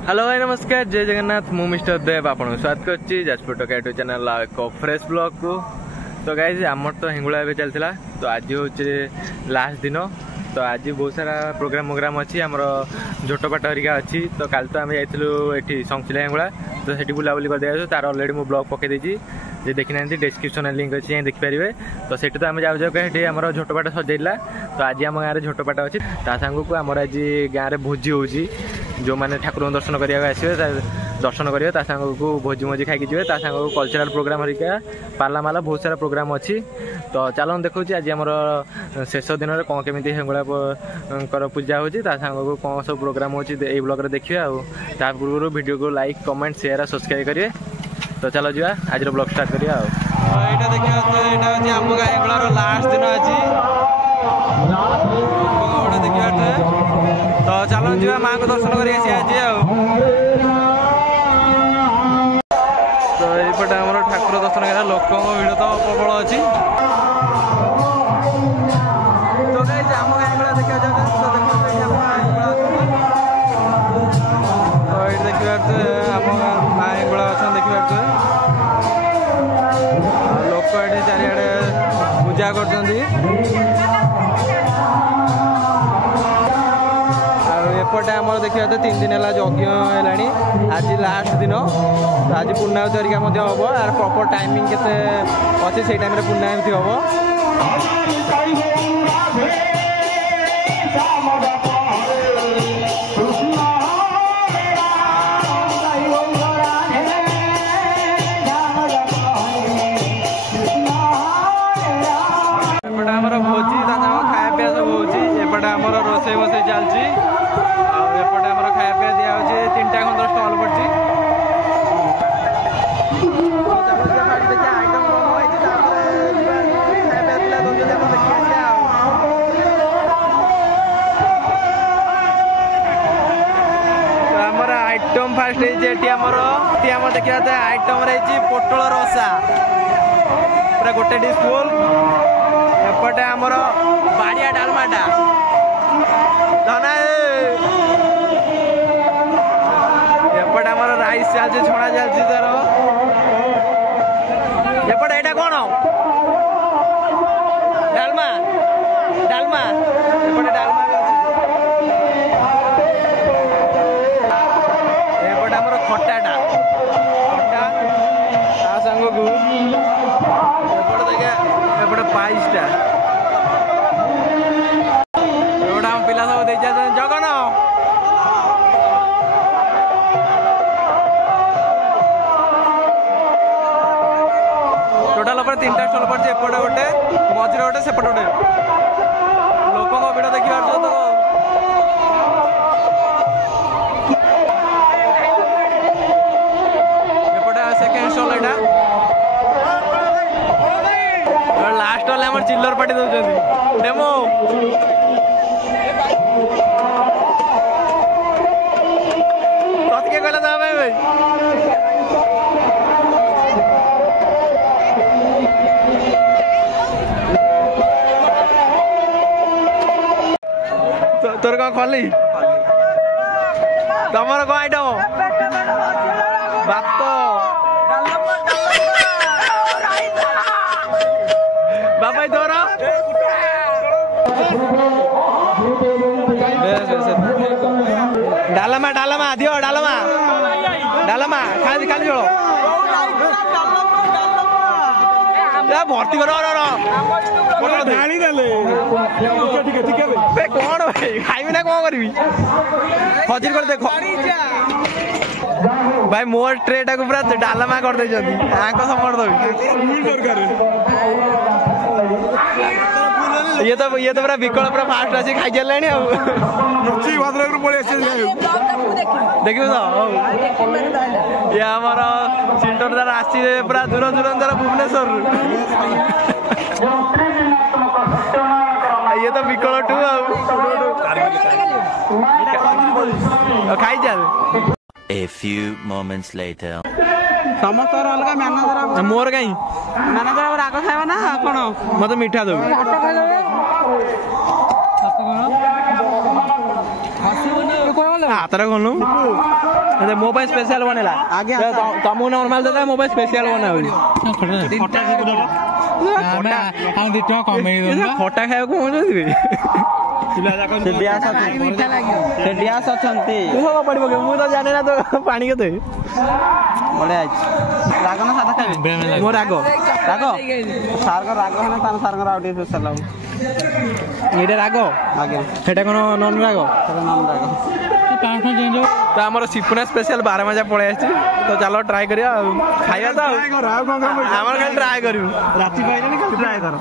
Hello भाई नमस्कार जय जगन्नाथ मु मिस्टर देव आपको स्वागत करछि जाजपुर टका यूट्यूब चैनल एक फ्रेश ब्लॉग को। तो गाइज आमर तो हिंगुला ए चलता तो आज हूँ लास्ट दिन तो आज बहुत सारा प्रोग्राम अच्छी आमर झोटपाट हरिका अच्छी। तो कल तो आम जाइए संचिला हिंगुला तो सेठी बुलाबुली कर दिया तार अलरेडी मु ब्लॉग पकई देछि जे देखी ना डिस्क्रिप्शन लिंक अच्छी देखिपारे। तो सेठी तो आम जाऊ कहीं आमर झोटपाट सजाइला तो आज आम गाँव में झोटपाट अच्छी ता सांग को आमर आज गाँव में भोजी होची जो मैंने ठाकुर दर्शन करने आसवे दर्शन करेंगे ता सांग को भोजी मोजी खाई जी ता सांग को कल्चरल प्रोग्राम हरिका पाला माला बहुत सारा प्रोग्राम अच्छी। तो चलो देखो आज आमर शेष दिन में कौन केमी हिंगुला पूजा होची ता सांग को कौन सब प्रोग्राम होची ए ब्लॉग रे देखिए आ पूर्व वीडियो को लाइक कमेंट शेयर सब्सक्राइब करिए। तो चलो जा आज ब्लॉग स्टार्ट करिए लास्ट दिन अच्छी तो चलो जी माँ को दर्शन कर तो ये आम ठाकुर दर्शन कर लोक भिड़ तो प्रबल अच्छी। तो आम गाँव देखा तो ये देखिए आम माँ हिंगुला अच्छा देखिए लोक ये चारिड़े पूजा कर एपटे आम देखिए 3 दिन है यज्ञ है आज लास्ट दिन तो आज पूर्णाहुति हरिका हम यार प्रॉपर टाइमिंग केते अच्छे से टाइम पूर्णाहुति हम एपटे भोजी खाया पीया सब होपटे आम रोसे बोसे चलती एपटे आम खाया पीया दिया 3टा खंड स्टल पड़ी आइटम फास्ट आम देखा आइटम रही पोटल रसा पूरा गोटे डिश फुल एपटे आमर बाड़िया डालमाटा धना एपटे आमर राइस चलती छणा चलती तार एपटे एटा कौन डालमा डालमा एपटे डालमा एपटे आमर खटाटा खटा ता संग को एपटे देखा एपटे पाइसटा पिला सब दे जगन टोटाल 3टा स्टल पड़े एपटे गोटे मझे गोटे सेपटे गोटे लोक भिड़ देखिए तो एपटे सेकेंड स्टल एटा लास्ट वाले आम चिल्लर पार्टी दौरान डेमो कहला था भाई तोर कौन खाली तमर कौन आइटम भात बाबा तोर डालमा डालमा दियो डालमा डालमा खाली खाली चलो भर्ती करो कौन भाई खाइबी ना कौन करी हजिर कर देख भाई मोर ट्रेटा को पूरा डालमा कर समर्थ ये तो पूरा विकल पूरा फास्ट आसी खाई चल देखिए तो ये आमर सिल्टर द्वारा आसी पूरा दूर दूर भुवनेश्वर ये तो विकल टू खाई चल। A few moments later. समस्त अलग मैनेजर मोर कहीं मैनेजर राग खाइबा ना कौन मत मीठा दो हाथ खोलू मो स्पेशल बनेला तुमको नॉर्मल देता मो स्पेशल बना खटा खाया मुझे तो जाने ना तो पानी के बढ़िया राग ना सादा खाइबे मो राग राग सार को राग है ना सार को राउटी स्पेशल लाउ ये राग आगे सेटा कोन नॉन राग नाम राग तो आमर सिपुना स्पेशल 12 मजा पड़े तो चलो ट्राई करिया खाइया तो आमर खाली ट्राई करू राती पाइले खाली ट्राई कर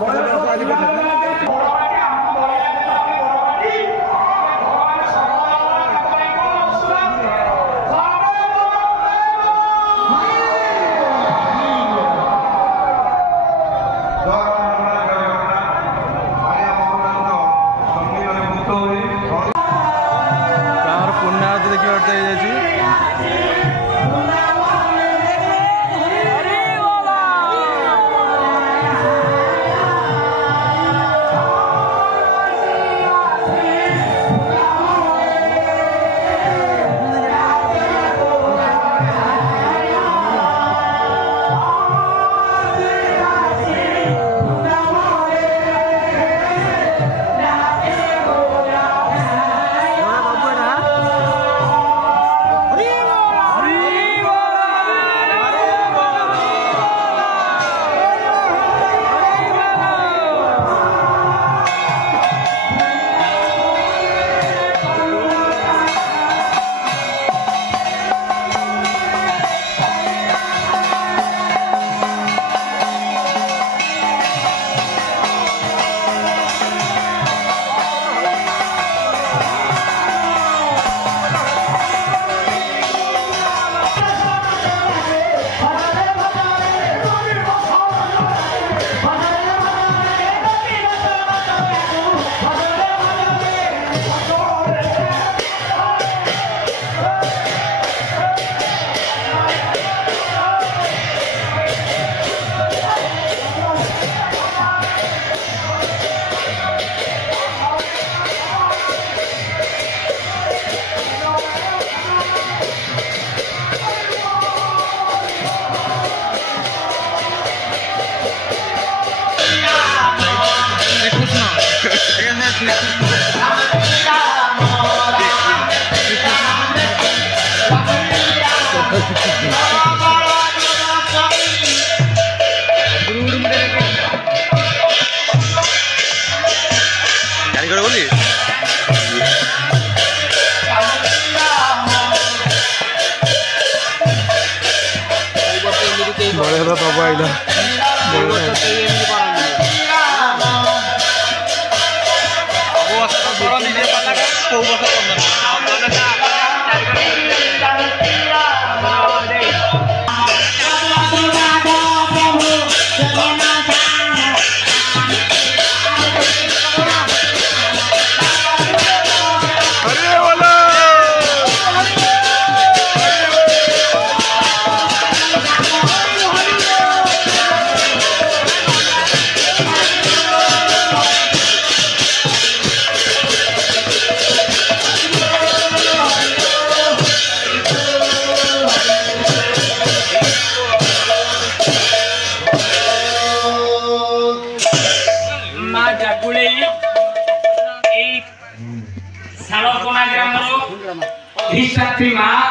अधिष्ठात्री मां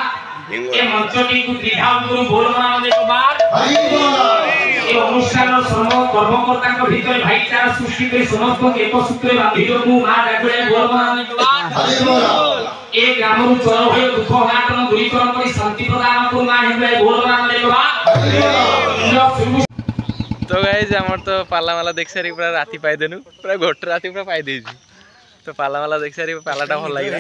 ए मंचटी को विधान गुरु बोलना एक बार ए अनुष्ठान श्रम कर्मकर्ता को भीतर भाईचारा सृष्टि कर समस्त एक सूत्र बांधिलो को मां डाकले बोलना एक बार ए ग्राम रु चोर होय दुख अनाटन दूरीकरण करी शांति प्रदान को मां हेबे बोलना एक बार। तो गाइस हमर तो पाला वाला देख सारी पूरा राती पाई देनु पूरा गोट राती पूरा पाई देजी तो पाला वाला देख सारी पालाटा भल लागिला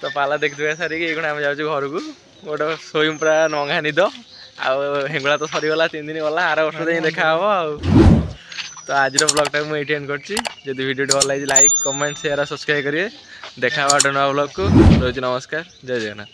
तो पाला देख दुआ सारी कि हम जाऊ घर को गोटे सोईम पूरा नंगा निद आंगुला तो सरीगला 3 दिन गला आर वर्ष जाए देखा हम तो आज ब्लॉगटा मुझे ये एंड करछि जदि वीडियो भल लगी लाइक कमेंट शेयर और सब्सक्राइब करिए देखा नवा ब्लॉग को रोज नमस्कार जय जगन्नाथ।